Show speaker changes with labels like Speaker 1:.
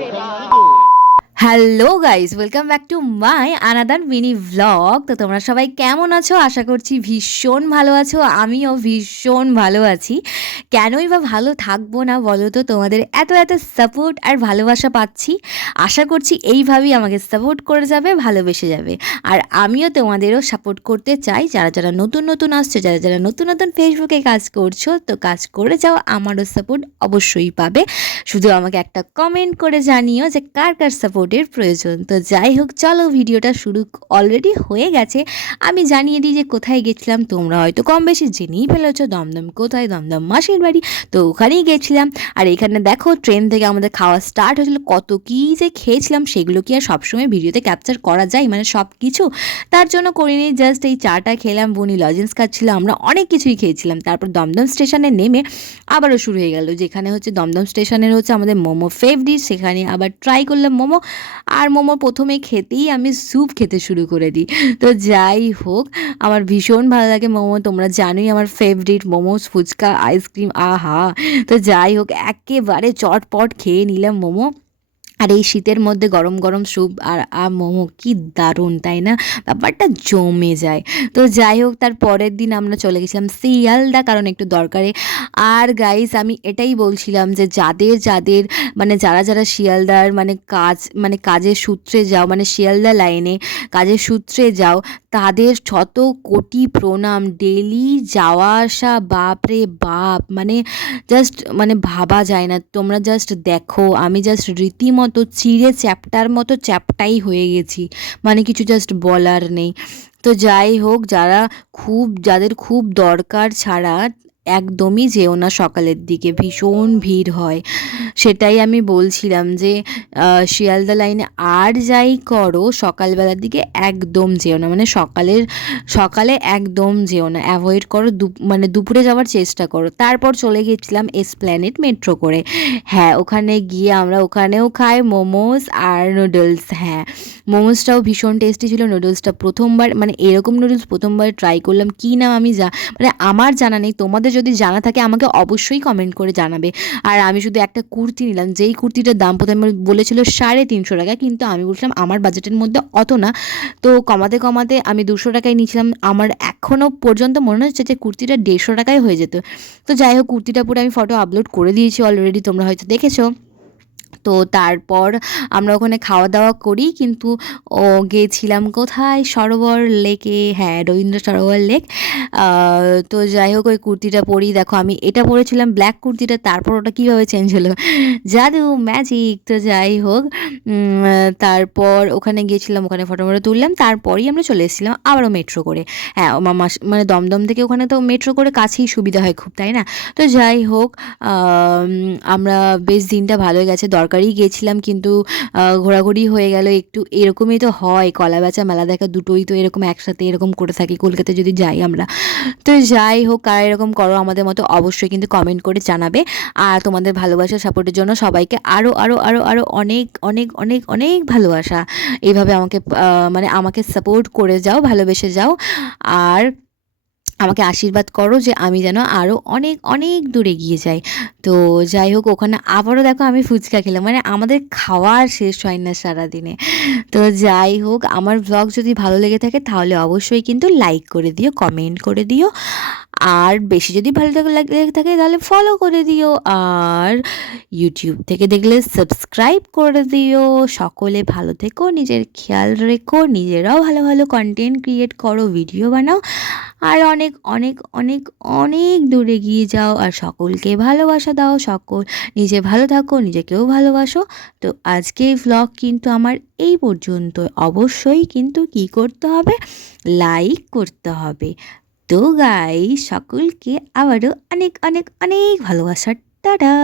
Speaker 1: ปิดล้อ hello guys welcome back to my another mini vlog তো তোমরা সবাই কেমন আছো? আশা করছি ভীষণ ভালো আছো। আমিও ভীষণ ভালো আছি। কেনই বা ভালো থাকব না বলো তো? তোমাদের এত এত সাপোর্ট আর ভালোবাসা পাচ্ছি। আশা করছি এইভাবেই আমাকে সাপোর্ট করে যাবে, ভালোবেসে যাবে। আর আমিও তোমাদেরও সাপোর্ট করতে চাই। যারা যারা নতুন নতুন আসছো, যারা যারা নতুন নতুন ফেসবুকে কাজ করছ, তো কাজ করে যাও। আমারও সাপোর্ট অবশ্যই পাবে। শুধু আমাকে একটা কমেন্ট করে জানিও যে কার কার সাপোর্টের প্রয়োজন। তো যাই হোক, চলো ভিডিওটা শুরু অলরেডি হয়ে গেছে। আমি জানিয়ে দিই যে কোথায় গেছিলাম, তোমরা হয়তো কম বেশি জেনেই ফেলেছো, দমদম কোথায়? দমদম মাসির বাড়ি। তো ওখানেই গেছিলাম। আর এখানে দেখো ট্রেন থেকে আমাদের খাওয়া স্টার্ট হয়েছিল। কত কী যে খেয়েছিলাম, সেগুলো কি আর সবসময় ভিডিওতে ক্যাপচার করা যায়? মানে সব কিছু তার জন্য করিনি জাস্ট এই চাটা খেলাম, বনি লজেন্স খাচ্ছিল, আমরা অনেক কিছুই খেয়েছিলাম। তারপর দমদম স্টেশনে নেমে আবারও শুরু হয়ে গেল, যেখানে হচ্ছে দমদম স্টেশনের হচ্ছে আমাদের মোমো ফেভারিট সেখানে আবার ট্রাই করলাম মোমো। আর মোমো প্রথমে খেতেই আমি স্যুপ খেতে শুরু করে দিই। তো যাই হোক, আমার ভীষণ ভালো লাগে মোমো। তোমরা জানোই আমার ফেভারিট মোমোস, ফুচকা আইসক্রিম আহা। তো যাই হোক, একেবারে চটপট খেয়ে নিলাম মোমো। আর এই শীতের মধ্যে গরম গরম স্যুপ আর আর মোমো, কি দারুণ, তাই না? ব্যাপারটা জমে যায়। তো যাই হোক, তার পরের দিন আমরা চলে গেছিলাম শিয়ালদা, কারণ একটু দরকারে। আর গাইস আমি এটাই বলছিলাম যে যাদের যাদের মানে যারা যারা শিয়ালদার মানে কাজ মানে কাজের সূত্রে যাও মানে শিয়ালদা লাইনে কাজের সূত্রে যাও, তাদের শত কোটি প্রণাম। ডেলি যাওয়া আসা বাপরে বাপ মানে জাস্ট মানে ভাবা যায় না। তোমরা জাস্ট দেখো, আমি জাস্ট রীতিমতো চিড়ে চ্যাপ্টার মতো চ্যাপটাই হয়ে গেছি। মানে কিছু জাস্ট বলার নেই। তো যাই হোক, যারা খুব, যাদের খুব দরকার ছাড়া একদমই যেও না সকালের দিকে, ভীষণ ভিড় হয়। সেটাই আমি বলছিলাম যে শিয়ালদা লাইনে আর যাই করো, সকালবেলার দিকে একদম যেও না। মানে সকালের, সকালে একদম যেও না। অ্যাভয়েড করো মানে দুপুরে যাওয়ার চেষ্টা করো। তারপর চলে গেছিলাম এসপ্ল্যানেট মেট্রো করে। হ্যাঁ ওখানে গিয়ে আমরা ওখানেও খাই মোমোস আর নুডলস হ্যাঁ। মোমোসটাও ভীষণ টেস্টি ছিল। নুডলসটা প্রথমবার মানে এরকম নুডলস প্রথমবার ট্রাই করলাম। কী নাম আমি যা মানে আমার জানা নেই। তোমাদের যদি জানা থাকে, আমাকে অবশ্যই কমেন্ট করে জানাবে। আর আমি শুধু একটা কুর্তি নিলাম, যেই কুর্তিটার দাম প্রথমে বলেছিল সাড়ে তিনশো টাকা, কিন্তু আমি বলছিলাম আমার বাজেটের মধ্যে অত না। তো কমাতে কমাতে আমি দুশো টাকায় নিয়েছিলাম। আমার এখনও পর্যন্ত মনে হচ্ছে যে কুর্তিটা দেড়শো টাকায় হয়ে যেত। তো যাই হোক, কুর্তিটা পরে আমি ফটো আপলোড করে দিয়েছি অলরেডি তোমরা হয়তো দেখেছ। তো তারপর আমরা ওখানে খাওয়া দাওয়া করি। কিন্তু, ও গিয়েছিলাম কোথায়? সরোবর লেকে হ্যাঁ রবীন্দ্র সরোবর লেক। তো যাই হোক, ওই কুর্তিটা পরি দেখো, আমি এটা পরেছিলাম ব্ল্যাক কুর্তিটা, তারপর ওটা কীভাবে চেঞ্জ হলো? জাদু ম্যাজিক তো যাই হোক তারপর ওখানে গিয়েছিলাম, ওখানে ফটো ফটো তুললাম, তারপরেই আমরা চলে এসেছিলাম আবারও মেট্রো করে। হ্যাঁ মামা মানে দমদম থেকে ওখানে তো মেট্রো করে কাছেই সুবিধা হয় খুব, তাই না? তো যাই হোক আমরা বেশ দিনটা ভালো গেছে দরকারই গিয়েছিলাম কিন্তু ঘোরাঘুরি হয়ে গেল, একটু এরকমই তো হয়। কলা বেচা মেলা দেখা দুটোই তো এরকম একসাথে এরকম করে থাকি কলকাতায় যদি যাই আমরা। তো যাই হোক, কারা এরকম করো আমাদের মতো অবশ্যই কিন্তু কমেন্ট করে জানাবে। আর তোমাদের ভালোবাসা সাপোর্টের জন্য সবাইকে আরও আরও আরও আরও অনেক অনেক অনেক অনেক ভালোবাসা। এইভাবে আমাকে মানে আমাকে সাপোর্ট করে যাও, ভালোবেসে যাও। আর আমাকে আশীর্বাদ করো যে আমি যেন আরও অনেক অনেক দূরে গিয়ে যাই। তো যাই হোক, ওখানে আবারও দেখো আমি ফুচকা খেলাম। মানে আমাদের খাওয়ার শেষ হয় না সারাদিনে। তো যাই হোক, আমার ব্লগ যদি ভালো লেগে থাকে তাহলে অবশ্যই কিন্তু লাইক করে দিও কমেন্ট করে দিও। আর বেশি যদি ভালো লেগে থাকে তাহলে ফলো করে দিও। আর ইউটিউব থেকে দেখলে সাবস্ক্রাইব করে দিও। সকলে ভালো থেকো, নিজের খেয়াল রেখো, নিজেরাও ভালো ভালো কন্টেন্ট ক্রিয়েট করো ভিডিও বানাও। আর অনেক অনেক অনেক অনেক দূরে গিয়ে যাও আর সকলকে ভালোবাসা দাও, সকল নিজে ভালো থাকো, নিজেকেও ভালোবাসো। তো আজকে ভ্লগ কিন্তু আমার এই পর্যন্ত অবশ্যই কিন্তু কি করতে হবে? লাইক করতে হবে। তো গাই সকলকে আবারও অনেক অনেক অনেক ভালোবাসার টাটা!